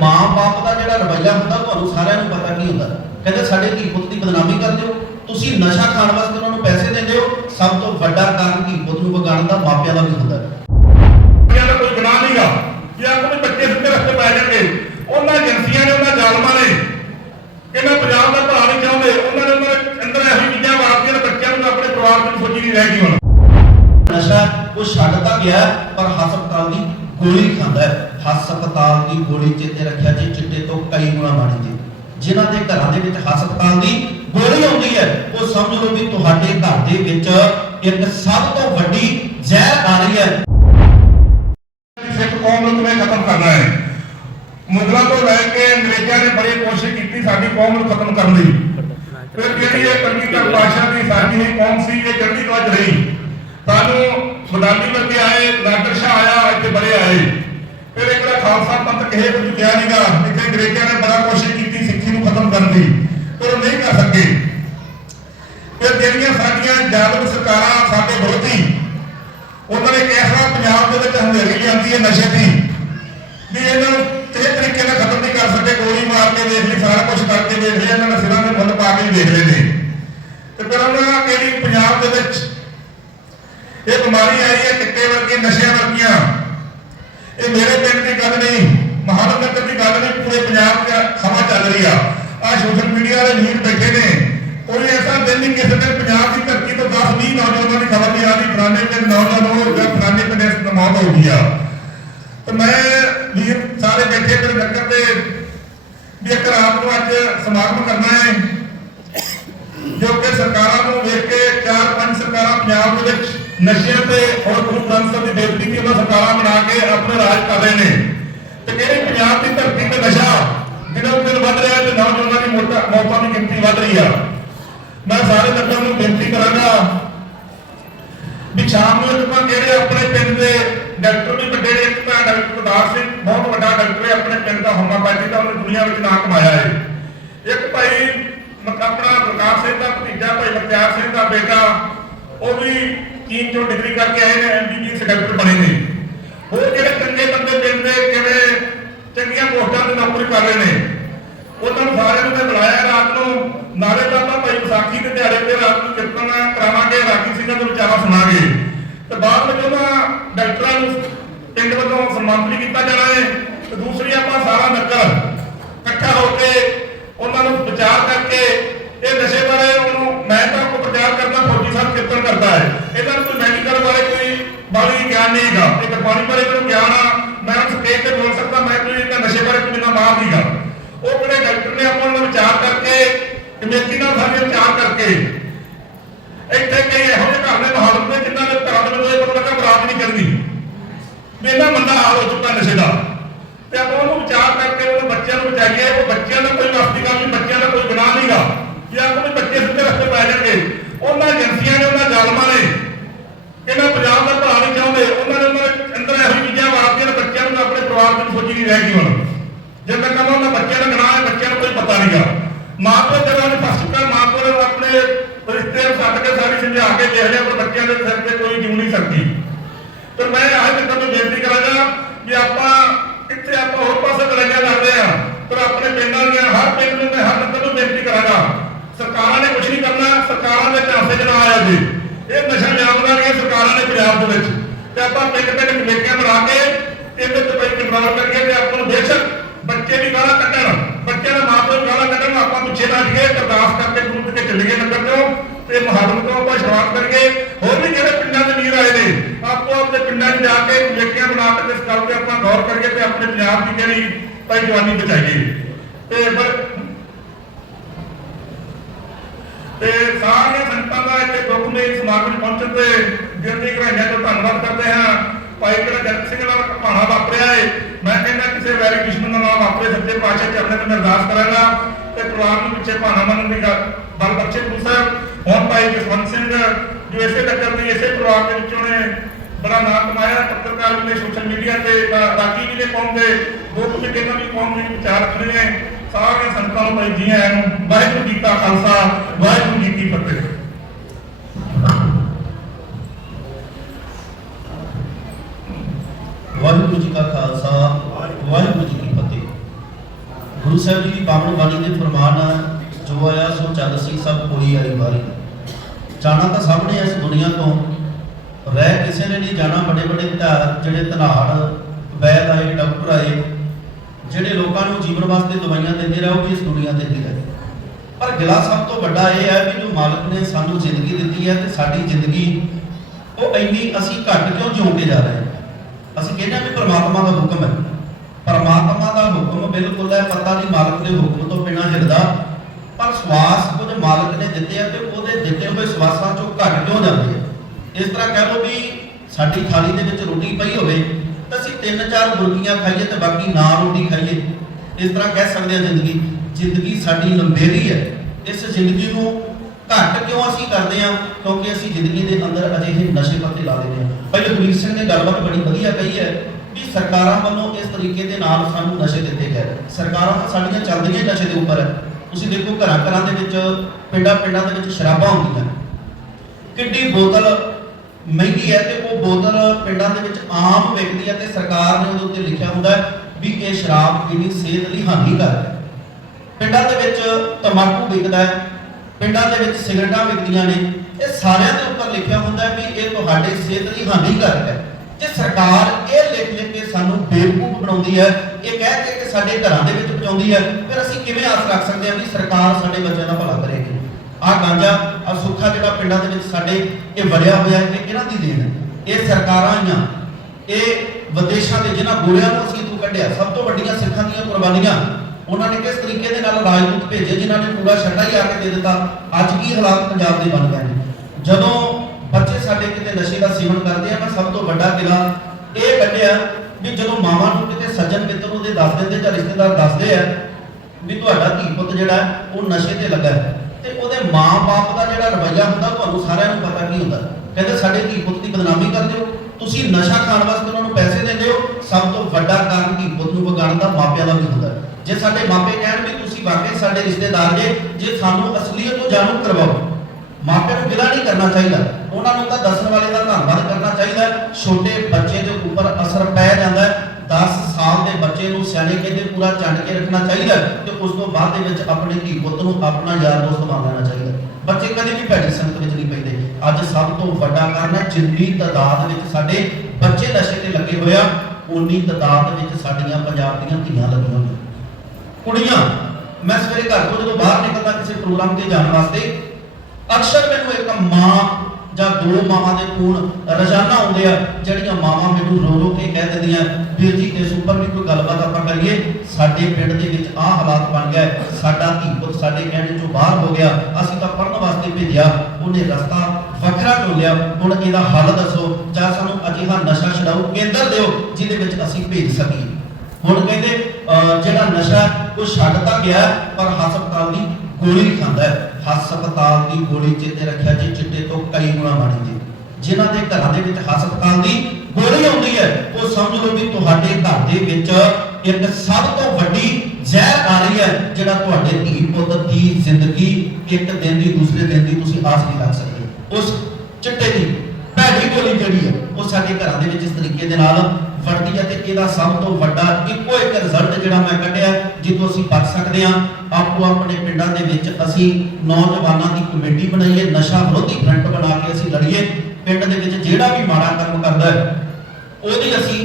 ਮਾਂ-ਬਾਪ ਦਾ ਜਿਹੜਾ ਰਵੱਈਆ ਹੁੰਦਾ ਤੁਹਾਨੂੰ ਸਾਰਿਆਂ ਨੂੰ ਪਤਾ ਕੀ ਹੁੰਦਾ। ਕਹਿੰਦੇ ਸਾਡੇ ਧੀ ਪੁੱਤ ਦੀ ਬਦਨਾਮੀ ਕਰਦੇ ਹੋ ਤੁਸੀਂ ਨਸ਼ਾ ਖਾਣ ਵਾਸਤੇ ਉਹਨਾਂ ਨੂੰ ਪੈਸੇ ਦਿੰਦੇ ਹੋ। ਸਭ ਤੋਂ ਵੱਡਾ ਕਾਰਨ ਧੀ ਪੁੱਤ ਨੂੰ ਵਿਗਾੜਨ ਦਾ ਮਾਪਿਆਂ ਦਾ ਵੀ ਹੁੰਦਾ। ਹੈ ਬੱਚਿਆਂ ਦਾ ਕੋਈ ਗੁਨਾਹ ਨਹੀਂਗਾ। ਜੇ ਆਪਣੇ ਬੱਚੇ ਸਿੱਧੇ ਰਸਤੇ ਪੈ ਜਾਣਗੇ ਉਹਨਾਂ ਏਜੰਸੀਆਂ ਨੇ ਉਹਨਾਂ ਜ਼ਾਲਮਾਂ ਨੇ। ਇਹਨਾਂ ਪੰਜਾਬ ਦਾ ਭਲਾ ਨਹੀਂ ਚਾਹੁੰਦੇ। ਉਹਨਾਂ ਨੇ ਉਹਨਾਂ ਦੇ ਅੰਦਰ ਇਹੋ ਜਿਹੀ ਚੀਜ਼ਾਂ ਵਾਰਤੀਆਂ ਨੇ ਬੱਚਿਆਂ ਨੂੰ ਆਪਣੇ ਪਰਿਵਾਰ ਦੀ ਸੋਚੀ ਨਹੀਂ ਰਹਿ ਗਈ ਹੁਣ। ਨਸ਼ਾ ਉਹ ਛੱਡਦਾ ਗਿਆ ਪਰ ਹਸਪਤਾਲ ਦੀ ਗੋਲੀ ਖਾਂਦਾ ਹੈ। ਹਸਪਤਾਲ ਦੀ ਗੋਲੀ ਚੇਤੇ ਰੱਖਿਆ ਜੀ, ਚਿੱਟੇ ਤੋਂ ਕਈ ਗੁਣਾ ਮਾੜੀ ਜੀ। ਜਿਨ੍ਹਾਂ ਦੇ ਘਰਾਂ ਦੇ ਵਿੱਚ ਹਸਪਤਾਲ ਦੀ ਗੋਲੀ ਆਉਂਦੀ ਹੈ, ਉਹ ਸਮਝ ਲਓ ਵੀ ਤੁਹਾਡੇ ਘਰ ਦੇ ਵਿੱਚ ਇੱਕ ਸਭ ਤੋਂ ਵੱਡੀ ਜ਼ਹਿਰ ਆ ਰਹੀ ਹੈ। ਸਿੱਖ ਕੌਮ ਨੂੰ ਕਿਵੇਂ ਖਤਮ ਕਰਨਾ ਹੈ? ਮੁਗਲਾਂ ਤੋਂ ਲੈ ਕੇ ਅੰਗਰੇਜ਼ਾਂ ਨੇ ਬੜੀ ਕੋਸ਼ਿਸ਼ ਕੀਤੀ ਸਾਡੀ ਕੌਮ ਨੂੰ ਖਤਮ ਕਰਨ ਦੀ। ਫਿਰ ਜਿਹੜੀ ਇਹ ਕਲਗੀਧਰ ਪਾਸ਼ਾ ਦੀ ਸਾਡੀ ਹੀ ਕੌਮ ਸੀ, ਇਹ ਚੜ੍ਹਦੀ ਕਲਾ ਰਹੀ ਸਾਨੂੰ ਮਦਾਨੀ ਵਰਗੇ ਆਏ ਨਾਦਰ ਸ਼ਾਹ ਆਇਆ, ਇੱਥੇ ਬੜੇ ਆਏ। ਫਿਰ ਇੱਕ ਦਾ ਖਾਲਸਾ ਪੰਥ ਕਿਸੇ ਕੁਝ ਕਿਹਾ ਨਹੀਂਗਾ ਇੱਥੇ ਅੰਗਰੇਜ਼ਾਂ ਨੇ ਬੜਾ ਕੋਸ਼ਿਸ਼ ਕੀਤੀ, ਸਿੱਖੀ ਨੂੰ ਖਤਮ ਕਰਨ ਦੀ, ਪਰ ਉਹ ਨਹੀਂ ਕਰ ਸਕੇ। ਫਿਰ ਜਿਹੜੀਆਂ ਸਾਡੀਆਂ ਜਾਬਰ ਸਰਕਾਰਾਂ ਸਾਡੇ ਵਿਰੋਧੀ ਉਹਨਾਂ ਨੇ ਕਿਹਾ ਪੰਜਾਬ ਦੇ ਵਿੱਚ ਹਨੇਰੀ ਲਿਆਂਦੀ ਹੈ ਨਸ਼ੇ ਦੀ, ਵੀ ਇਹਨਾਂ ਨੂੰ ਕਿਸੇ ਤਰੀਕੇ ਨਾਲ ਖਤਮ ਨਹੀਂ ਕਰ ਸਕੇ, ਗੋਲੀ ਮਾਰ ਕੇ ਦੇਖ ਲਈ, ਸਾਰਾ ਕੁਝ ਕਰਕੇ ਦੇਖ ਲਿਆ, ਇਹਨਾਂ ਨੇ ਸਿਰਾਂ ਦੇ ਮੁੱਲ ਪਾ ਕੇ ਵੀ ਦੇਖ ਲਏ ਨੇ। ਤੇ ਫਿਰ ਉਹਨਾਂ ਕਿਹੜੀ ਪੰਜਾਬ ਦੇ ਵਿੱਚ ਇਹ ਬਿਮਾਰੀ ਆਈ ਹੈ ਕਿੱਤੇ ਵਰਗੇ ਨਸ਼ਿਆਂ ਵਰਗੀਆਂ ਇਹ ਮੇਰੇ ਪਿੰਡ ਦੀ ਗੱਲ ਨਹੀਂ ਮਹਾਨਗਰ ਦੀ ਗੱਲ ਨਹੀਂ, ਪੂਰੇ ਪੰਜਾਬ 'ਚ ਸਮਾਂ ਚੱਲ ਰਹੀ ਆ। ਆ ਸੋਸ਼ਲ ਮੀਡੀਆ ਦੇ ਲੀਡ ਬੈਠੇ ਨੇ। ਕੋਈ ਐਸਾ ਦਿਨ ਨਹੀਂ ਕਿਸੇ ਦਿਨ ਪੰਜਾਬ ਦੀ ਧਰਤੀ ਤੋਂ 10 20 ਨੌਜਵਾਨਾਂ ਦੀ ਖਬਰ ਨਹੀਂ ਆ ਰਹੀ। ਫਲਾਣੇ ਪਿੰਡ ਨੌਜਵਾਨ ਹੋ ਗਿਆ, ਫਲਾਣੇ ਪਿੰਡ ਇਸ ਦੀ ਹੋ ਗਈ ਤੇ ਮੈਂ ਵੀਰ ਸਾਰੇ ਬੈਠੇ ਮੇਰੇ ਨਗਰ ਦੇ ਵੀ ਇੱਕ ਰਾਤ ਨੂੰ ਅੱਜ ਸਮਾਗਮ ਕਰਨਾ ਹੈ। ਜੋ ਕਿ ਸਰਕਾਰਾਂ ਨੂੰ ਵੇਖ ਕੇ ਚਾਰ ਪੰਜ ਸਰਕਾਰਾਂ ਪੰਜਾਬ ਦੇ ਵਿੱਚ ਨਸ਼ਿਆਂ ਤੇ ਔਰ ਗੁਰੂ ਗ੍ਰੰਥ ਸਾਹਿਬ ਦੀ ਬੇਇੱਜ਼ਤੀ ਦੀ ਸਰਕਾਰਾਂ ਬਣਾ ਕੇ ਆਪਣੇ ਰਾਜ ਕਰ ਰਹੇ ਨੇ। ਤੇ ਕਿਹੜੀ ਪੰਜਾਬ ਦੀ ਧਰਤੀ ਤੇ ਨਸ਼ਾ ਦਿਨੋਂ ਦਿਨ ਵੱਧ ਰਿਹਾ ਤੇ ਨੌਜਵਾਨਾਂ ਦੀ ਮੌਤਾਂ ਮੌਤਾਂ ਦੀ ਗਿਣਤੀ ਵੱਧ ਰਹੀ ਆ। ਮੈਂ ਸਾਰੇ ਨਗਰ ਨੂੰ ਬੇਨਤੀ ਕਰਾਂਗਾ ਵੀ ਸ਼ਾਮ ਨੂੰ ਇੱਕ ਜਿਹੜੇ ਆਪਣੇ ਪਿੰਡ ਦੇ ਡਾਕਟਰ ਵੀ ਵੱਡੇ ਨੇ, ਇੱਕ ਤਾਂ ਡਾਕਟਰ ਗੁਰਦਾਸ ਸਿੰਘ, ਬਹੁਤ ਵੱਡਾ ਡਾਕਟਰ ਹੈ ਆਪਣੇ ਪਿੰਡ ਦਾ ਹੋਮੋਪੈਥੀ ਦਾ, ਉਹਨੇ ਦੁਨੀਆ ਵਿੱਚ ਨਾਮ ਕਮਾਇਆ ਹੈ। ਇੱਕ ਭਾਈ ਆਪਣਾ ਪ੍ਰਕਾਸ਼ ਸਿੰਘ ਦਾ, ਭਤੀਜਾ ਭਾਈ ਮਖਤਿਆਰ ਸਿੰਘ ਦਾ ਬੇਟਾ, ਉਹ ਵੀ ਚੀਨ ਚੋਂ ਡਿਗਰੀ ਕਰਕੇ ਆਏ ਨੇ ਐਮਬੀਬੀਐਸ ਡਾਕਟਰ ਬਣੇ ਨੇ। ਹੋਰ ਜਿਹੜੇ ਚੰਗੇ ਬੰਦੇ ਪਿੰਡ ਦੇ ਜਿਹੜੇ ਚੰਗੀਆਂ ਪੋਸਟਾਂ ਤੇ ਨੌਕਰੀ ਕਰ ਰਹੇ ਨੇ ਉਹਨਾਂ ਨੂੰ ਸਾਰਿਆਂ ਨੂੰ ਮੈਂ ਬੁਲਾਇਆ ਰਾਤ ਨੂੰ। ਨਾਲੇ ਤਾਂ ਆਪਾਂ ਭਾਈ ਵਿਸਾਖੀ ਦੇ ਦਿਹਾੜੇ ਤੇ ਰਾਤ ਨੂੰ ਕੀਰਤਨ ਕਰਾਵਾਂਗੇ ਰਾਗੀ ਸਿੰਘਾਂ ਦਾ ਵਿਚਾਰਾ ਸੁਣਾਗੇ ਤੇ ਬਾਅਦ ਵਿੱਚ ਉਹਨਾਂ ਡਾਕਟਰਾਂ ਨੂੰ ਪਿੰਡ ਵੱਲੋਂ ਸਨਮਾਨਿਤ ਕੀਤਾ ਜਾਣਾ ਹੈ। ਤੇ ਦੂਸਰੀ ਆਪਾਂ ਸਾਰਾ ਨਗਰ ਇਕੱਠਾ ਹੋ ਕੇ ਉਹਨਾਂ ਨੂੰ ਵਿਚਾਰ ਕਰਕੇ, ਇਹ ਨਸ਼ੇ ਬਾਰੇ ਉਹਨੂੰ ਮੈਂ ਤਾਂ ਕੋ ਪ੍ਰਚਾਰ ਕਰਦਾ, ਫੌਜੀ ਸਾਹਿਬ ਕੀਰਤਨ ਕਰਦਾ ਹੈ। ਇਹਨਾਂ ਨੂੰ ਕੋਈ ਮੈਡੀਕਲ ਬਾਰੇ ਕੋਈ ਬਾਲੀ ਗਿਆਨ ਨਹੀਂ ਹੈਗਾ। ਇੱਕ ਪਾਣੀ ਬਾਰੇ ਕੋਈ ਗਿਆਨ ਆ। ਮੈਂ ਉਸ ਸਟੇਜ ਤੇ ਬੋਲ ਸਕਦਾ, ਮੈਂ ਕੋਈ ਇਹਨਾਂ ਨਸ਼ੇ ਬਾਰੇ ਕੋਈ ਨਾ ਮਾਰ ਨਹੀਂਗਾ ਉਹ ਕਿਹੜੇ ਡਾਕਟਰ ਨੇ ਆਪਾਂ ਨਾਲ ਵਿਚਾਰ ਕਰਕੇ, ਕਮੇਟੀ ਨਾਲ ਸਾਡੇ ਵਿਚਾਰ ਕਰਕੇ। ਇੱਥੇ ਕਈ ਇਹੋ ਜਿਹੇ ਘਰ ਨੇ ਮਹਾਲਮ ਦੇ ਜਿਨ੍ਹਾਂ ਨੇ ਘਰਾਂ ਦੇ ਵਿੱਚ ਇਹ ਪਤਾ ਲੱਗਾ ਬਰਾਤ ਨਹੀਂ ਕਰਨੀ। ਵੀ ਇਹਨਾਂ ਮੰਦਾ ਹਾਲ ਹੋ ਚੁੱਕਾ ਨਸ਼ੇ ਦਾ। ਤੇ ਆਪਾਂ ਉਹਨੂੰ ਵਿਚਾਰ ਕਰਕੇ ਉਹ ਬੱਚਿਆਂ ਨੂੰ ਬਚਾਈਏ। ਉਹ ਬੱਚਿਆਂ ਦਾ ਕੋਈ ਵਸਤੀ ਗੱਲ ਨਹੀਂ, ਬੱਚਿਆਂ ਦਾ ਕੋਈ ਗੁਨਾਹ ਨਹੀਂਗਾ ਜੇ ਆਪਾਂ ਬੱਚੇ ਸਿੱਧੇ ਰਸਤੇ ਪੈ ਜਾਣਗੇ ਉਹਨਾਂ ਏਜੰਸੀਆਂ ਨੇ ਉਹਨਾਂ ਜ਼ਾਲਮਾਂ ਨੇ। ਇਹਨਾਂ ਪੰਜਾਬ ਦਾ ਭਲਾ ਨਹੀਂ ਚਾਹੁੰਦੇ। ਉਹਨਾਂ ਨੇ ਉਹਨਾਂ ਅੰਦਰ ਇਹੋ ਚੀਜ਼ਾਂ ਵਾਰਤੀਆਂ ਨੇ ਬੱਚਿਆਂ ਨੂੰ ਆਪਣੇ ਪਰਿਵਾਰ ਦੀ ਸੋਚੀ ਨਹੀਂ ਰਹਿ ਗਈ ਹੁਣ। ਜਦ ਤੱਕ ਉਹਨਾਂ ਬੱਚਿਆਂ ਦਾ ਗੁਨਾਹ ਹੈ, ਬੱਚਿਆਂ ਨੂੰ ਕੋਈ ਪਤਾ ਨਹੀਂਗਾ ਮਾਂ ਪਿਓ ਜਦੋਂ ਨੇ ਫਸਟ ਕਰ ਮਾਂ ਪਿਓ ਨੂੰ ਆਪਣੇ ਰਿਸ਼ਤੇ ਨੂੰ ਛੱਡ ਕੇ ਸਾਰੀ ਸਮਝਾ ਕੇ ਦੇਖ ਲਿਆ, ਪਰ ਬੱਚਿਆਂ ਦੇ ਸਿਰ ਤੇ ਕੋਈ ਜੂ ਨਹੀਂ ਸਕਦੀ ਤੇ ਮੈਂ ਅੱਜ ਤੱਕ ਨੂੰ ਬੇਨਤੀ ਕਰਾਂਗਾ ਵੀ ਆਪਾਂ ਇੱਥੇ ਆਪਾਂ ਹੋਰ ਪਾਸੇ ਲੜਾਈਆਂ ਲੜਦੇ ਆ ਪਰ ਆਪਣੇ ਪਿੰਡਾਂ ਦੀਆਂ ਹਰ ਪਿੰਡ ਨੂੰ ਮੈਂ ਹਰ ਨੰਬਰ ਨੂੰ ਬੇਨਤੀ ਕਰਾਂਗਾ। ਸਰਕਾਰਾਂ ਨੇ ਕੁਝ ਨਹੀਂ ਕਰਨਾ ਸਰਕਾਰਾਂ ਦੇ ਝਾਂਸੇ 'ਚ ਨਾ ਆਇਆ ਜੀ। ਇਹ ਨਸ਼ਾ ਲਿਆਉਣਾ ਨਹੀਂ ਸਰਕਾਰਾਂ ਨੇ ਪੰਜਾਬ ਦੇ ਵਿੱਚ। ਤੇ ਆਪਾਂ ਪਿੰਡ ਪਿੰਡ ਕਮੇਟੀਆਂ ਬਣਾ ਕੇ ਇਹਦੇ ਤੇ ਕੋਈ ਕੰਟਰੋਲ ਕਰਕੇ ਤੇ ਆਪਾਂ ਨੂੰ ਬੇਸ਼ੱਕ ਬੱਚੇ ਵੀ ਗਾਲਾਂ ਕੱਢਣ। ਬੱਚਿਆਂ ਦਾ ਮਾਪੇ ਵੀ ਗਾਲਾਂ ਕੱਢਣ, ਆਪਾਂ ਪਿੱਛੇ ਨਾ ਹਟੀਏ ਅਰਦਾਸ ਕਰਕੇ ਗੁਰੂ ਤੇ ਚੱਲੀਏ ਨਗਰ ਤੋਂ ਤੇ ਮੁਹੱਰਮ ਤੋਂ ਆਪਾਂ ਸ਼ੁਰੂਆਤ ਕਰੀਏ। ਹੋਰ ਵੀ ਜਿਹੜੇ ਪਿੰਡਾਂ ਦੇ ਵੀਰ ਆਏ ਨੇ, ਆਪੋ ਆਪਣੇ ਪਿੰਡਾਂ 'ਚ ਜਾ ਕੇ ਕਮੇਟੀਆਂ ਬਣਾ ਕੇ ਇਸ ਗੱਲ ਤੇ ਆਪਾਂ ਗੌਰ ਕਰੀਏ ਤੇ ਆਪਣੇ ਪੰਜਾਬ ਦੀ ਜਿਹੜੀ ਭਾਈ ਜਵਾਨੀ ਬਚਾਈਏ ਤੇ ਪਰ ਤੇ ਸਾਰੀਆਂ ਸੰਗਤਾਂ ਦਾ ਇੱਥੇ ਦੁੱਖ ਦੇ ਸਮਾਗਮ 'ਚ ਪਹੁੰਚਣ ਤੇ ਗਿਰਦੀ ਘਰਾਈਆਂ ਤੋਂ ਧੰਨਵਾਦ ਕਰਦੇ ਹਾਂ। ਭਾਈ ਜਿਹੜਾ ਜਗਤ ਸਿੰਘ ਨਾਲ ਭਾਣਾ ਵਾਪਰਿਆ ਏ, ਮੈਂ ਕਹਿੰਦਾ ਕਿਸੇ ਵੈਰੀ ਦੁਸ਼ਮਣ ਦਾ ਵਾਪਰੇ, ਸੱਚੇ ਪਾਤਸ਼ਾਹ ਚਰਨਾਂ ਤੇ ਮੈਂ ਅਰਦਾਸ ਕਰਾਂਗਾ ਤੇ ਪਰਿਵਾਰ ਨੂੰ ਪਿੱਛੇ ਭਾਣਾ ਮੰਨਣ ਦੀ ਗੱਲ, ਬਲ ਬਖਸ਼ੇ ਗੁਰੂ ਸਾਹਿਬ। ਹੁਣ ਭਾਈ ਜਸਵੰਤ ਸਿੰਘ, ਜੋ ਇਸੇ ਟੱਕਰ ਦੇ ਇਸੇ ਪਰਿਵਾਰ ਦੇ ਵਿੱਚੋਂ ਨੇ ਬੜਾ ਨਾਮ ਕਮਾਇਆ, ਪੱਤਰਕਾਰ ਵੀ ਨੇ ਸੋਸ਼ਲ ਮੀਡੀਆ ਤੇ ਰਾ- ਵੀ ਨੇ ਕੌਮ ਦੇ ਲੋਕ ਵੀ ਕਹਿੰਦਾ ਵੀ ਕੌਮ ਦੇ ਵਿਚਾਰ ਰੱਖਣੇ ਨੇ। ਸਾਰੀਆਂ ਸੰਗਤਾਂ ਨੂੰ ਭਾਈ ਜੀ ਆਇਆਂ ਨੂੰ ਵਾਹਿਗੁਰੂ ਜੀ ਕਾ ਖਾਲਸਾ, ਵਾਹਿਗੁਰੂ ਜੀ ਕੀ ਫਤਿਹ। ਵਾਹਿਗੁਰੂ ਜੀ ਕਾ ਖਾਲਸਾ, ਵਾਹਿਗੁਰੂ ਜੀ ਕੀ ਫਤਿਹ। ਗੁਰੂ ਸਾਹਿਬ ਜੀ ਦੀ ਪਾਵਨ ਬਾਣੀ ਦੇ ਫਰਮਾਨ ਜੋ ਆਇਆ, ਸੋ ਚੱਲ ਸੀ ਸਭ ਕੋਈ ਆਈ ਵਾਰੀ। ਜਾਣਾ ਤਾਂ ਸਭ ਇਸ ਦੁਨੀਆ ਤੋਂ। ਰਹਿ ਕਿਸੇ ਨੇ ਨਹੀਂ ਜਾਣਾ ਵੱਡੇ ਵੱਡੇ ਧਾ- ਜਿਹੜੇ ਧਨਾੜ, ਵੈਦ ਆਏ, ਡਾਕਟਰ ਆਏ, ਜਿਹੜੇ ਲੋਕਾਂ ਨੂੰ ਜੀਵਨ ਵਾਸਤੇ ਦਵਾਈਆਂ ਦਿੰਦੇ ਰਹੇ, ਉਹ ਵੀ ਇਸ ਦੁਨੀਆ ਤੇ ਹੀ ਰਹੇ। ਪਰ ਗਿਲਾ ਸਭ ਤੋਂ ਵੱਡਾ ਇਹ ਹੈ ਵੀ ਜੋ ਮਾਲਕ ਨੇ ਸਾਨੂੰ ਜ਼ਿੰਦਗੀ ਦਿੱਤੀ ਹੈ ਤੇ ਸਾਡੀ ਜ਼ਿੰਦਗੀ, ਉਹ ਇੰਨੀ ਅਸੀਂ ਘੱਟ ਕਿਉਂ ਜਿਉਂ ਕੇ ਜਾ ਰਹੇ ਹਾਂ? ਅਸੀਂ ਕਹਿੰਦੇ ਹਾਂ ਵੀ ਪਰਮਾਤਮਾ ਦਾ ਹੁਕਮ ਹੈ। ਪਰਮਾਤਮਾ ਦਾ ਹੁਕਮ ਬਿਲਕੁਲ ਹੈ, ਪਤਾ ਨਹੀਂ ਮਾਲਕ ਦੇ ਹੁਕਮ ਤੋਂ ਬਿਨਾਂ ਹਿਲਦਾ। ਪਰ ਸਵਾਸ ਕੁਝ ਮਾਲਕ ਨੇ ਦਿੱਤੇ ਆ ਤੇ ਉਹਦੇ ਦਿੱਤੇ ਹੋਏ ਸਵਾਸਾਂ ਚੋਂ ਘੱਟ ਕਿਉਂ ਜਾਂਦੇ ਆ? ਇਸ ਤਰ੍ਹਾਂ ਕਹਿ ਲਓ ਵੀ ਸਾਡੀ ਥਾਲੀ ਦੇ ਵਿੱਚ ਰੋਟੀ ਪਈ ਹੋਵੇ ਤਾਂ ਅਸੀਂ ਤਿੰਨ ਚਾਰ ਬੁਰਕੀਆਂ ਖਾਈਏ ਤੇ ਬਾਕੀ ਨਾ ਰੋਟੀ ਖਾਈਏ। ਇਸ ਤਰ੍ਹਾਂ ਕਹਿ ਸਕਦੇ ਆ ਜ਼ਿੰਦਗੀ। ਜ਼ਿੰਦਗੀ ਸਾਡੀ ਲੰਬੇਰੀ ਹੈ। ਇਸ ਜ਼ਿੰਦਗੀ ਨੂੰ ਘੱਟ ਕਿਉਂ ਅਸੀਂ ਕਰਦੇ ਆ ਕਿਉਂਕਿ ਅਸੀਂ ਜ਼ਿੰਦਗੀ ਦੇ ਅੰਦਰ ਅਜਿਹੇ ਨਸ਼ੇ ਪੱਤੇ ਲਾ ਦਿੰਦੇ ਆ ਭਾਈ ਲਖਵੀਰ ਸਿੰਘ ਨੇ ਗੱਲਬਾਤ ਬੜੀ ਵਧੀਆ ਕਹੀ ਹੈ ਵੀ ਸਰਕਾਰਾਂ ਵੱਲੋਂ ਇਸ ਤਰੀਕੇ ਦੇ ਨਾਲ ਸਾਨੂੰ ਨਸ਼ੇ ਦਿੱਤੇ ਗਏ ਸਰਕਾਰਾਂ ਸਾਡੀਆਂ ਚੱਲਦੀਆਂ ਨਸ਼ੇ ਦੇ ਉੱਪਰ ਤੁਸੀਂ ਦੇਖੋ ਘਰਾਂ ਘਰਾਂ ਦੇ ਵਿੱਚ, ਪਿੰਡਾਂ ਪਿੰਡਾਂ ਦੇ ਵਿੱਚ ਸ਼ਰਾਬਾਂ ਹੁੰਦੀਆਂ ਕਿੱਡੀ ਬੋਤਲ ਮਹਿੰਗੀ ਹੈ ਤੇ ਉਹ ਬੋਤਲ ਪਿੰਡਾਂ ਦੇ ਵਿੱਚ ਆਮ ਵਿਕਦੀ ਹੈ ਤੇ ਸਰਕਾਰ ਨੇ ਉਹਦੇ ਉੱਤੇ ਲਿਖਿਆ ਹੁੰਦਾ ਵੀ ਇਹ ਸ਼ਰਾਬ ਪੀਣੀ ਸਿਹਤ ਲਈ ਹਾਨੀਕਾਰਕ ਹੈ। ਪਿੰਡਾਂ ਦੇ ਵਿੱਚ ਤੰਬਾਕੂ ਵਿਕਦਾ ਹੈ। ਪਿੰਡਾਂ ਦੇ ਵਿੱਚ ਸਿਗਰਟਾਂ ਵਿਕਦੀਆਂ ਨੇ। ਇਹ ਸਾਰਿਆਂ ਦੇ ਉੱਪਰ ਲਿਖਿਆ ਹੁੰਦਾ ਹੈ ਵੀ ਇਹ ਤੁਹਾਡੇ ਸਿਹਤ ਲਈ ਹਾਨੀਕਾਰਕ ਹੈ। ਜੇ ਸਰਕਾਰ ਇਹ ਲਿਖ ਲਿਖ ਕੇ ਸਾਨੂੰ ਬੇਵਕੂਫ ਬਣਾਉਂਦੀ ਹੈ। ਇਹ ਕਹਿ ਕੇ ਕਿ ਸਾਡੇ ਘਰਾਂ ਦੇ ਵਿੱਚ ਪਹੁੰਚਾਉਂਦੀ ਹੈ। ਫਿਰ ਅਸੀਂ ਕਿਵੇਂ ਆਸ ਰੱਖ ਸਕਦੇ ਹਾਂ ਵੀ ਸਰਕਾਰ ਸਾਡੇ ਬੱਚਿਆਂ ਦਾ ਭਲਾ ਕਰੇਗੀ ਆ ਗਾਂਜਾ ਆ ਸੁੱਖਾ ਜਿਹੜਾ ਪਿੰਡਾਂ ਦੇ ਵਿੱਚ ਸਾਡੇ ਇਹ ਵੜਿਆ ਹੋਇਆ ਹੈ, ਇਹ ਕਿਹਨਾਂ ਦੀ ਦੇਣ ਹੈ? ਇਹ ਸਰਕਾਰਾਂ ਆਈਆਂ ਇਹ ਵਿਦੇਸ਼ਾਂ ਦੇ ਜਿਨ੍ਹਾਂ ਗੋਲਿਆਂ ਨੂੰ ਅਸੀਂ ਤੂੰ ਕੱਢਿਆ, ਸਭ ਤੋਂ ਵੱਡੀਆਂ ਸਿੱਖਾਂ ਦੀਆਂ ਕੁਰਬਾਨੀਆਂ ਉਹਨਾਂ ਨੇ ਕਿਸ ਤਰੀਕੇ ਦੇ ਨਾਲ ਰਾਜਦੂਤ ਭੇਜੇ, ਜਿਨ੍ਹਾਂ ਨੇ ਪੂਰਾ ਛੱਡਾ ਹੀ ਆ ਕੇ ਦੇ ਦਿੱਤਾ, ਅੱਜ ਕੀ ਹਾਲਾਤ ਪੰਜਾਬ ਦੇ ਬਣ ਗਏ ਨੇ? ਜਦੋਂ ਬੱਚੇ ਸਾਡੇ ਕਿਤੇ ਨਸ਼ੇ ਦਾ ਸੇਵਨ ਕਰਦੇ ਆ ਨਾ ਸਭ ਤੋਂ ਵੱਡਾ ਕਿਲਾ ਇਹ ਕੱਢਿਆ ਵੀ ਜਦੋਂ ਮਾਵਾਂ ਨੂੰ ਕਿਤੇ ਸੱਜਣ ਮਿੱਤਰ ਉਹਦੇ ਦੱਸ ਦਿੰਦੇ ਜਾਂ ਰਿਸ਼ਤੇਦਾਰ ਦੱਸਦੇ ਆ ਵੀ ਤੁਹਾਡਾ ਧੀ ਪੁੱਤ ਜਿਹੜਾ ਉਹ ਨਸ਼ੇ ਤੇ ਲੱਗਾ ਤੇ ਉਹਦੇ ਮਾਂ-ਬਾਪ ਦਾ ਜਿਹੜਾ ਰਵੱਈਆ ਹੁੰਦਾ, ਤੁਹਾਨੂੰ ਸਾਰਿਆਂ ਨੂੰ ਪਤਾ ਕੀ ਹੁੰਦਾ। ਕਹਿੰਦੇ ਸਾਡੇ ਧੀ ਪੁੱਤ ਦੀ ਬਦਨਾਮੀ ਕਰਦੇ ਹੋ ਤੁਸੀਂ ਨਸ਼ਾ ਖਾਣ ਵਾਸਤੇ ਉਹਨਾਂ ਨੂੰ ਪੈਸੇ ਦਿੰਦੇ ਹੋ ਸਭ ਤੋਂ ਵੱਡਾ ਕਾਰਨ ਧੀ ਪੁੱਤ ਨੂੰ ਵਿਗਾੜਨ ਦਾ ਮਾਪਿਆਂ ਦਾ ਵੀ ਹੁੰਦਾ। ਹੈ। ਜੇ ਸਾਡੇ ਮਾਪੇ ਕਹਿਣ ਵੀ ਤੁਸੀਂ ਵਾਕਈ ਸਾਡੇ ਰਿਸ਼ਤੇਦਾਰ ਜੇ ਜੇ ਸਾਨੂੰ ਅਸਲੀਅਤ ਤੋਂ ਜਾਣੂ ਕਰਵਾਓ, ਮਾਪਿਆਂ ਨੂੰ ਗਿਲਾ ਨਹੀਂ ਕਰਨਾ ਚਾਹੀਦਾ। ਉਹਨਾਂ ਨੂੰ ਤਾਂ ਦੱਸਣ ਵਾਲੇ ਦਾ ਧੰਨਵਾਦ ਕਰਨਾ ਚਾਹੀਦਾ। ਛੋਟੇ ਬੱਚੇ ਦੇ ਉੱਪਰ ਅਸਰ ਪੈ ਜਾਂਦਾ ਹੈ। 10 ਸਾਲ ਦੇ ਬੱਚੇ ਨੂੰ ਸਿਆਣੇ ਕਹਿੰਦੇ ਪੂਰਾ ਚੰਡ ਕੇ ਰੱਖਣਾ ਚਾਹੀਦਾ ਤੇ ਉਸ ਤੋਂ ਬਾਅਦ ਦੇ ਵਿੱਚ ਆਪਣੇ ਧੀ ਪੁੱਤ ਨੂੰ ਆਪਣਾ ਯਾਰ ਦੋਸਤ ਮੰਨ ਲੈਣਾ ਚਾਹੀਦਾ ਬੱਚੇ ਕਦੇ ਵੀ ਭੈੜੀ ਸੰਗਤ ਵਿੱਚ ਨਹੀਂ ਪੈਂਦੇ। ਅੱਜ ਸਭ ਤੋਂ ਵੱਡਾ ਕਾਰਨ ਹੈ ਜਿੰਨੀ ਤਾਦਾਦ ਵਿੱਚ ਸਾਡੇ ਬੱਚੇ ਨਸ਼ੇ ਤੇ ਲੱਗੇ ਹੋਏ ਆ ਉਨੀ ਤਾਦਾਦ ਵਿੱਚ ਸਾਡੀਆਂ ਪੰਜਾਬ ਦੀਆਂ ਧੀਆਂ ਲੱਗੀਆਂ ਹੋਈਆਂ। ਕੁੜੀਆਂ, ਮੈਂ ਸਵੇਰੇ ਘਰ ਤੋਂ ਜਦੋਂ ਬਾਹਰ ਨਿਕਲਦਾ ਕਿਸੇ ਪ੍ਰੋਗਰਾਮ ਤੇ ਜਾਣ ਵਾਸਤੇ, ਅਕਸਰ ਮੈਨੂੰ ਇੱਕ ਮਾਂ ਜਾਂ ਦੋ ਮਾਵਾਂ ਦੇ ਫੋਨ ਰੋਜ਼ਾਨਾ ਆਉਂਦੇ ਆ, ਜਿਹੜੀਆਂ ਮਾਵਾਂ ਮੈਨੂੰ ਰੋ ਰੋ ਕੇ ਕਹਿ ਦਿੰਦੀਆਂ, ਵੀਰ ਜੀ, ਇਸ ਉੱਪਰ ਵੀ ਕੋਈ ਗੱਲਬਾਤ ਆਪਾਂ ਕਰੀਏ? ਸਾਡੇ ਪਿੰਡ ਦੇ ਵਿੱਚ ਆਹ ਹਾਲਾਤ ਬਣ ਗਿਆ ਸਾਡਾ ਧੀ ਪੁੱਤ ਸਾਡੇ ਕਹਿਣੇ ਚੋਂ ਬਾਹਰ ਹੋ ਗਿਆ। ਅਸੀਂ ਤਾਂ ਪੜਨ ਵਾਸਤੇ ਭੇਜਿਆ, ਉਹਨੇ ਰਸਤਾ ਵੱਖਰਾ ਢੋਲਿਆ। ਹੁਣ ਇਹਦਾ ਹੱਲ ਦੱਸੋ, ਜਾਂ ਸਾਨੂੰ ਅਜਿਹਾ ਨਸ਼ਾ ਛਡਾਊ ਕੇਂਦਰ ਦਿਓ, ਜਿਹਦੇ ਵਿੱਚ ਅਸੀਂ ਭੇਜ ਸਕੀਏ। ਹੁਣ ਕਹਿੰਦੇ ਜਿਹੜਾ ਨਸ਼ਾ ਉਹ ਛੱਡਤਾ ਗਿਆ ਪਰ ਹਸਪਤਾਲ ਦੀ ਗੋਲੀ ਖਾਂਦਾ ਹੈ। ਹਸਪਤਾਲ ਦੀ ਗੋਲੀ ਚੇਤੇ ਰੱਖਿਆ ਜੀ ਚਿੱਟੇ ਤੋਂ ਕਈ ਗੁਣਾ ਮਾੜੀ ਜੀ ਜਿਨ੍ਹਾਂ ਦੇ ਘਰਾਂ ਦੇ ਵਿੱਚ ਹਸਪਤਾਲ ਦੀ ਗੋਲੀ ਆਉਂਦੀ ਹੈ, ਉਹ ਸਮਝ ਲਓ ਵੀ ਤੁਹਾਡੇ ਘਰ ਦੇ ਵਿੱਚ ਇੱਕ ਸਭ ਤੋਂ ਵੱਡੀ ਜ਼ਹਿਰ ਆ ਰਹੀ ਹੈ, ਜਿਹੜਾ ਤੁਹਾਡੇ ਧੀ ਪੁੱਤ ਦੀ ਜ਼ਿੰਦਗੀ, ਇੱਕ ਦਿਨ ਦੀ, ਦੂਸਰੇ ਦਿਨ ਦੀ ਤੁਸੀਂ ਆਸ ਨਹੀਂ ਰੱਖ ਸਕਦੇ। ਉਸ ਚਿੱਟੇ ਦੀ ਭੈੜੀ ਗੋਲੀ ਜਿਹੜੀ ਹੈ, ਉਹ ਸਾਡੇ ਘਰਾਂ ਦੇ ਵਿੱਚ ਇਸ ਤਰੀਕੇ ਦੇ ਨਾਲ ਵੜਦੀ ਹੈ ਤੇ ਇਹਦਾ ਸਭ ਤੋਂ ਵੱਡਾ ਇੱਕੋ ਇੱਕ ਰਿਜ਼ਲਟ ਜਿਹੜਾ ਮੈਂ ਕੱਢਿਆ ਜਿੱਥੋਂ ਅਸੀਂ ਬਚ ਸਕਦੇ ਹਾਂ। ਆਪੋ ਆਪਣੇ ਪਿੰਡਾਂ ਦੇ ਵਿੱਚ ਅਸੀਂ ਨੌਜਵਾਨਾਂ ਦੀ ਕਮੇਟੀ ਬਣਾਈਏ ਨਸ਼ਾ ਵਿਰੋਧੀ ਫਰੰਟ ਬਣਾ ਕੇ ਅਸੀਂ ਲੜੀਏ। ਪਿੰਡ ਦੇ ਵਿੱਚ ਜਿਹੜਾ ਵੀ ਮਾੜਾ ਕੰਮ ਕਰਦਾ ਹੈ ਉਹਦੀ ਅਸੀਂ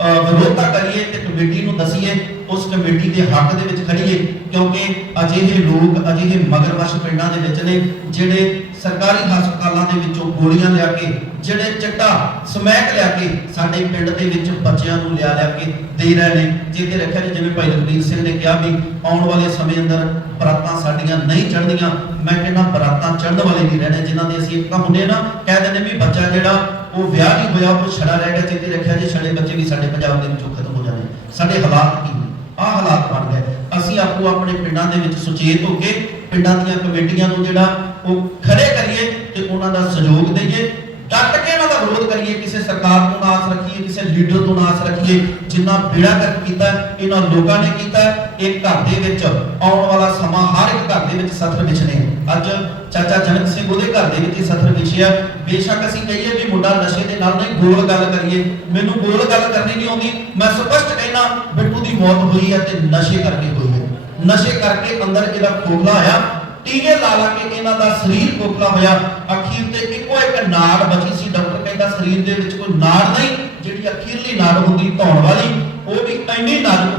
ਅਹ, ਵਿਰੋਧਤਾ ਕਰੀਏ ਤੇ ਕਮੇਟੀ ਨੂੰ ਦਸੀਏ ਉਸ ਕਮੇਟੀ ਦੇ ਹੱਕ ਦੇ ਵਿੱਚ ਖੜੀਏ ਕਿਉਂਕਿ ਅਜਿਹੇ ਲੋਕ, ਅਜਿਹੇ ਮਗਰਮੱਛ ਪਿੰਡਾਂ ਦੇ ਵਿੱਚ ਨੇ, ਜਿਹੜੇ ਸਰਕਾਰੀ ਹਸਪਤਾਲਾਂ ਦੇ ਵਿੱਚੋਂ ਗੋਲੀਆਂ ਲਿਆ ਕੇ, ਜਿਹੜੇ ਚਿੱਟਾ ਸਮੈਕ ਲਿਆ ਕੇ ਸਾਡੇ ਪਿੰਡ ਦੇ ਵਿੱਚ ਬੱਚਿਆਂ ਨੂੰ ਲਿਆ ਲਿਆ ਕੇ ਦੇ ਰਹੇ ਨੇ। ਜਿਹਦੇ ਰੱਖਿਆ ਜਿਵੇਂ ਭਾਈ ਲਖਬੀਰ ਸਿੰਘ ਨੇ ਕਿਹਾ ਵੀ ਆਉਣ ਵਾਲੇ ਸਮੇਂ ਅੰਦਰ ਬਰਾਤਾਂ ਸਾਡੀਆਂ ਨਹੀਂ ਚੜ੍ਹਦੀਆਂ, ਮੈਂ ਕਹਿੰਦਾ ਬਰਾਤਾਂ ਚੜ੍ਹਨ ਵਾਲੇ ਨਹੀਂ ਰਹਿਣੇ, ਜਿਨ੍ਹਾਂ ਦੇ ਅਸੀਂ ਇੱਕ ਹੁੰਦੇ ਨਾ, ਕਹਿ ਦਿੰਦੇ ਵੀ ਬੱਚਾ ਜਿਹੜਾ, ਉਹ ਵਿਆਹ ਨਹੀਂ ਹੋਇਆ, ਉਹ ਛੜਾ ਰਹਿ ਗਿਆ ਜਿਹਦੇ ਰੱਖਿਆ ਜੇ ਛੜੇ ਬੱਚੇ ਵੀ ਸਾਡੇ ਪੰਜਾਬ ਦੇ ਵਿੱਚੋਂ ਖਤਮ ਹੋ ਜਾਣੇ। ਸਾਡੇ ਹਾਲਾਤ ਕੀ ਨੇ ਆਹ ਹਾਲਾਤ ਬਣ ਗਏ ਅਸੀਂ ਆਪੋ ਆਪਣੇ ਪਿੰਡਾਂ ਦੇ ਵਿੱਚ ਸੁਚੇਤ ਹੋ ਕੇ ਪਿੰਡਾਂ ਦੀਆਂ ਕਮੇਟੀਆਂ ਨੂੰ ਜਿਹੜਾ ਉਹ ਖੜੇ ਕਰੀਏ ਤੇ ਉਹਨਾਂ ਦਾ ਸਹਿਯੋਗ ਦਈਏ, ਡਟ ਕੇ ਇਹਨਾਂ ਦਾ ਵਿਰੋਧ ਕਰੀਏ, ਕਿਸੇ ਸਰਕਾਰ ਤੋਂ ਨਾਸ ਰੱਖੀਏ, ਕਿਸੇ ਲੀਡਰ ਤੋਂ ਨਾਸ ਰੱਖੀਏ, ਜਿੰਨਾ ਬੇੜਾ ਤੱਕ ਕੀਤਾ, ਇਹਨਾਂ ਲੋਕਾਂ ਨੇ ਕੀਤਾ, ਇਹ ਘਰ ਦੇ ਵਿੱਚ ਆਉਣ ਵਾਲਾ ਸਮਾਂ ਹਰ ਇੱਕ ਘਰ ਦੇ ਵਿੱਚ ਸਥਰ ਵਿਛਣੇ ਅੱਜ ਚਾਚਾ ਜਨਕ ਸਿੰਘ ਉਹਦੇ ਘਰ ਦੇ ਵਿੱਚ ਸਥਰ ਵਿਛਿਆ। ਬੇਸ਼ੱਕ ਅਸੀਂ ਕਹੀਏ ਵੀ ਮੁੰਡਾ ਨਸ਼ੇ ਦੇ ਨਾਲ ਨਹੀਂ, ਗੋਲ ਗੱਲ ਕਰੀਏ। ਮੈਨੂੰ ਗੋਲ ਗੱਲ ਕਰਨੀ ਨਹੀਂ ਆਉਂਦੀ। ਮੈਂ ਸਪਸ਼ਟ ਕਹਿਣਾ ਬਿੱਟੂ ਦੀ ਮੌਤ ਹੋਈ ਹੈ ਤੇ ਨਸ਼ੇ ਕਰਕੇ ਹੋਈ ਹੈ। ਨਸ਼ੇ ਕਰਕੇ ਅੰਦਰ ਇਹਦਾ ਖੋਖਲਾ ਆਇਆ। ਟੀਕੇ ਲਾ ਲਾ ਕੇ ਇਹਨਾਂ ਦਾ ਸਰੀਰ ਖੋਖਲਾ ਹੋਇਆ। ਅਖੀਰ ਤੇ ਇੱਕੋ ਇੱਕ ਨਾੜ ਬਚੀ ਸੀ। ਡਾਕਟਰ ਕਹਿੰਦਾ ਸਰੀਰ ਦੇ ਵਿੱਚ ਕੋਈ ਨਾੜ ਨਹੀਂ, ਜਿਹੜੀ ਅਖੀਰਲੀ ਨਾੜ ਹੁੰਦੀ ਧੌਣ ਵਾਲੀ।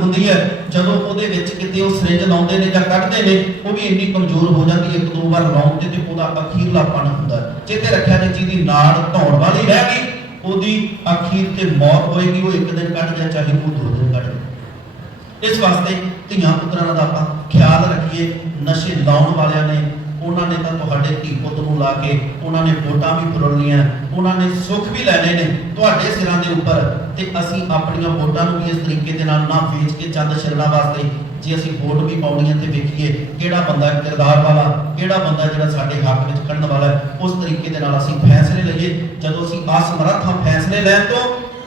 ਹੁੰਦੀ ਹੈ, ਜਦੋਂ ਉਹਦੇ ਵਿੱਚ ਕਿਤੇ ਉਹ ਸਿਰਿੰਜ ਲਾਉਂਦੇ ਨੇ ਜਾਂ ਕੱਢਦੇ ਨੇ, ਉਹ ਵੀ ਇੰਨੀ ਕਮਜ਼ੋਰ ਹੋ ਜਾਂਦੀ ਹੈ, ਇੱਕ ਦੋ ਵਾਰ ਲਾਉਣ ਤੇ ਤੇ ਉਹਦਾ ਅਖੀਰਲਾ ਪਣ ਹੁੰਦਾ ਚੇਤੇ ਰੱਖਿਆ ਜੇ ਜਿਹਦੀ ਨਾੜ ਧੌਣ ਵਾਲੀ ਰਹਿ ਗਈ, ਉਹਦੀ ਅਖੀਰ ਤੇ ਮੌਤ ਹੋਏਗੀ, ਉਹ ਇੱਕ ਦਿਨ ਕੱਢ ਜਾਏ ਚਾਹੇ ਉਹ ਦੋ ਦਿਨ ਕੱਢ ਜਾਏ ਇਸ ਵਾਸਤੇ ਧੀਆਂ ਪੁੱਤਰਾਂ ਦਾ ਆਪਾਂ ਖਿਆਲ ਰੱਖੀਏ, ਨਸ਼ੇ ਲਾਉਣ ਵਾਲਿਆਂ ਨੇ ਉਹਨਾਂ ਨੇ ਤਾਂ ਤੁਹਾਡੇ ਧੀ ਪੁੱਤ ਨੂੰ ਲਾ ਕੇ ਉਹਨਾਂ ਨੇ ਵੋਟਾਂ ਵੀ ਫਰੋਲਣੀਆਂ, ਉਹਨਾਂ ਨੇ ਸੁੱਖ ਵੀ ਲੈਣੇ ਨੇ ਤੁਹਾਡੇ ਸਿਰਾਂ ਦੇ ਉੱਪਰ ਤੇ ਅਸੀਂ ਆਪਣੀਆਂ ਵੋਟਾਂ ਨੂੰ ਵੀ ਇਸ ਤਰੀਕੇ ਦੇ ਨਾਲ ਨਾ ਵੇਚ ਕੇ ਚੰਦ ਛੱਡਣਾ ਵਾਸਤੇ ਜੇ ਅਸੀਂ ਵੋਟ ਵੀ ਪਾਉਣੀ ਹੈ ਤੇ ਵੇਖੀਏ ਕਿਹੜਾ ਬੰਦਾ ਕਿਰਦਾਰ ਵਾਲਾ, ਕਿਹੜਾ ਬੰਦਾ ਜਿਹੜਾ ਸਾਡੇ ਹੱਕ ਵਿੱਚ ਖੜਨ ਵਾਲਾ ਉਸ ਤਰੀਕੇ ਦੇ ਨਾਲ ਅਸੀਂ ਫੈਸਲੇ ਲਈਏ। ਜਦੋਂ ਅਸੀਂ ਅਸਮਰੱਥ ਹਾਂ ਫੈਸਲੇ ਲੈਣ ਤੋਂ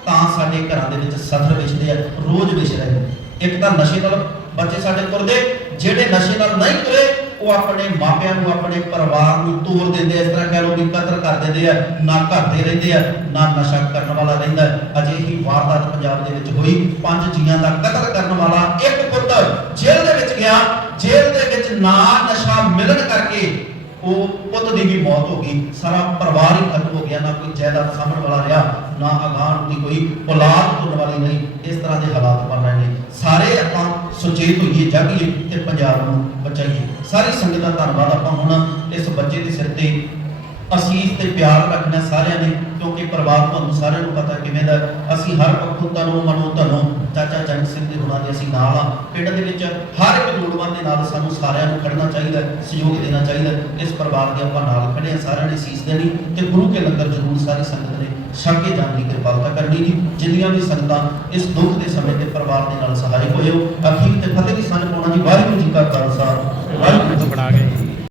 ਤਾਂ ਸਾਡੇ ਘਰਾਂ ਦੇ ਵਿੱਚ ਸੱਥਰ ਵਿਛਦੇ ਆ, ਰੋਜ਼ ਵਿਛ ਰਹੇ ਇੱਕ ਤਾਂ ਨਸ਼ੇ ਨਾਲ ਬੱਚੇ ਸਾਡੇ ਤੁਰਦੇ, ਜਿਹੜੇ ਨਸ਼ੇ ਨਾਲ ਨਹੀਂ ਤੁਰੇ ਉਹ ਆਪਣੇ ਮਾਪਿਆਂ ਨੂੰ, ਆਪਣੇ ਪਰਿਵਾਰ ਨੂੰ ਤੋੜ ਦਿੰਦੇ ਇਸ ਤਰ੍ਹਾਂ ਕਹਿ ਲਓ ਵੀ ਕਤਲ ਕਰ ਦਿੰਦੇ ਆ, ਨਾ ਘਰ ਰਹਿੰਦੇ ਆ, ਨਾ ਨਸ਼ਾ ਕਰਨ ਵਾਲਾ ਰਹਿੰਦਾ ਅਜੇ ਹੀ ਵਾਰਦਾਤ ਪੰਜਾਬ ਦੇ ਵਿੱਚ ਹੋਈ। ਪੰਜ ਜੀਆਂ ਦਾ ਕਤਲ ਕਰਨ ਵਾਲਾ ਇੱਕ ਪੁੱਤਰ ਜੇਲ੍ਹ ਦੇ ਵਿੱਚ ਗਿਆ। ਜੇਲ੍ਹ ਦੇ ਵਿੱਚ ਨਾ ਨਸ਼ਾ ਮਿਲਣ ਕਰਕੇ ਉਹ ਪੁੱਤ ਦੀ ਵੀ ਮੌਤ ਹੋ ਗਈ। ਸਾਰਾ ਪਰਿਵਾਰ ਹੀ ਖਤਮ ਹੋ ਗਿਆ। ਨਾ ਕੋਈ ਜਾਇਦਾਦ ਸਾਂਭਣ ਵਾਲਾ ਰਿਹਾ, ਨਾ ਅਗਾਂਹ ਦੀ ਕੋਈ ਔਲਾਦ ਤੁਰਨ ਵਾਲੀ ਨਹੀਂ। ਇਸ ਤਰ੍ਹਾਂ ਦੇ ਹਾਲਾਤ ਬਣ ਰਹੇ ਨੇ। ਸਾਰੇ ਆਪਾਂ ਸੁਚੇਤ ਹੋਈਏ ਜਾਗੀਏ ਤੇ ਪੰਜਾਬ ਨੂੰ ਬਚਾਈਏ। ਸਾਰੀ ਸੰਗਤ ਦਾ ਧੰਨਵਾਦ ਆਪਾਂ ਹੁਣ ਇਸ ਬੱਚੇ ਦੇ ਸਿਰ ਤੇ ਅਸੀਸ ਤੇ ਪਿਆਰ ਰੱਖਣਾ ਸਾਰਿਆਂ ਨੇ, ਕਿਉਂਕਿ ਪਰਿਵਾਰ ਤੁਹਾਨੂੰ ਸਾਰਿਆਂ ਨੂੰ ਪਤਾ ਕਿਵੇਂ ਦਾ ਅਸੀਂ ਹਰ ਪੱਖੋਂ ਤੁਹਾਨੂੰ ਮਨੋਂ ਤੁਹਾਨੂੰ ਚਾਚਾ ਜੰਗ ਸਿੰਘ ਦੇ ਹੁਣਾਂ ਦੇ ਅਸੀਂ ਨਾਲ ਆ। ਪਿੰਡ ਦੇ ਵਿੱਚ ਹਰ ਇੱਕ ਲੋੜਵੰਦ ਦੇ ਨਾਲ ਸਾਨੂੰ ਸਾਰਿਆਂ ਨੂੰ ਖੜਨਾ ਚਾਹੀਦਾ, ਸਹਿਯੋਗ ਦੇਣਾ ਚਾਹੀਦਾ। ਇਸ ਪਰਿਵਾਰ ਦੇ ਆਪਾਂ ਨਾਲ ਖੜੇ ਆ ਸਾਰਿਆਂ ਨੇ ਸੀਸ ਦੇਣੀ ਤੇ ਗੁਰੂ ਕੇ ਲੰਗਰ ਜ਼ਰੂਰ ਸਾਰੀ ਸੰਗਤ ਨੇ ਸਕੇ ਜਾਣ ਦੀ ਕਿਰਪਾਲਤਾ ਕਰਨੀ ਜੀ। ਜਿੰਨੀਆਂ ਵੀ ਸੰਗਤਾਂ ਇਸ ਦੁੱਖ ਦੇ ਸਮੇਂ ਤੇ ਪਰਿਵਾਰ ਦੇ ਨਾਲ ਸਹਾਇਕ ਹੋਇਓ ਅਖੀਰ ਤੇ ਫਤਿਹ ਦੀ ਸੰਨ ਪਾਉਣਾ ਜੀ ਵਾਹਿਗੁਰੂ ਜੀ ਕਾ ਖਾਲਸਾ, ਵਾਹਿਗੁਰੂ ਜੀ ਬਣਾ ਗਏ